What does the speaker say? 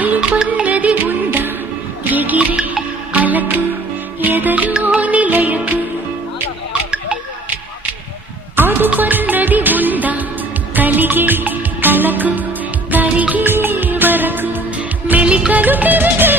అలుపన్నది ఉందా ఎగిరే అలకు ఎదలో నిలయకు అదుపన్నది ఉందా కలిగే కలకు కరిగే వరకు మెలికలు తిరిగే